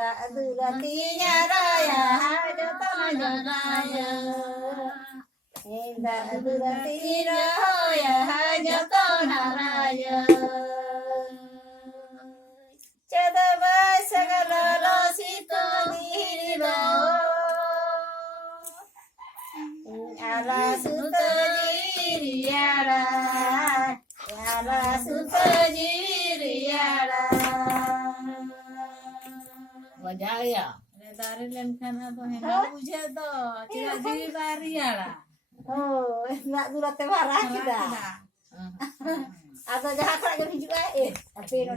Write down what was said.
tak duratinya raya jatana raya tak duratinya raya jatana raya Chadaba sagala losito diriba ala sutajiriara ala sutajiriara Wajaya. Dari lenkan apa hendak uja to, tidak jadi bariala. oh nak durat marah kita atau jahat lagi juga tapi